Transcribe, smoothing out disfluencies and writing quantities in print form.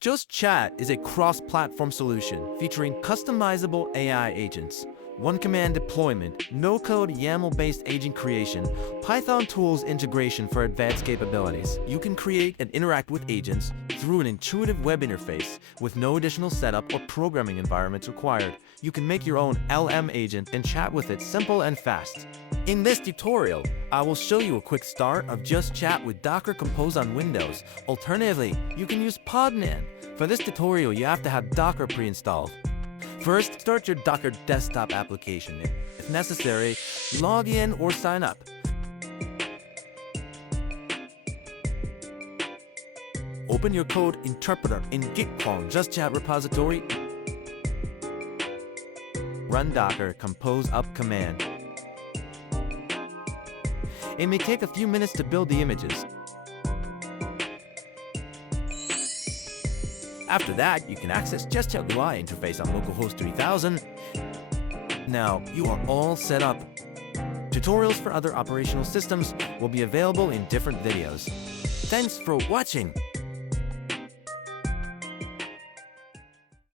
Just Chat is a cross-platform solution featuring customizable AI agents, one-command deployment, no-code YAML-based agent creation, Python tools integration for advanced capabilities. You can create and interact with agents through an intuitive web interface with no additional setup or programming environments required. You can make your own LM agent and chat with it simple and fast. In this tutorial, I will show you a quick start of Just Chat with Docker Compose on Windows. Alternatively, you can use Podman. For this tutorial, you have to have Docker pre-installed. First, start your Docker desktop application. If necessary, log in or sign up. Open your code interpreter in Git clone Just Chat repository. Run Docker Compose up command. It may take a few minutes to build the images. After that, you can access Just Chat UI interface on localhost 3000. Now, you are all set up. Tutorials for other operational systems will be available in different videos. Thanks for watching!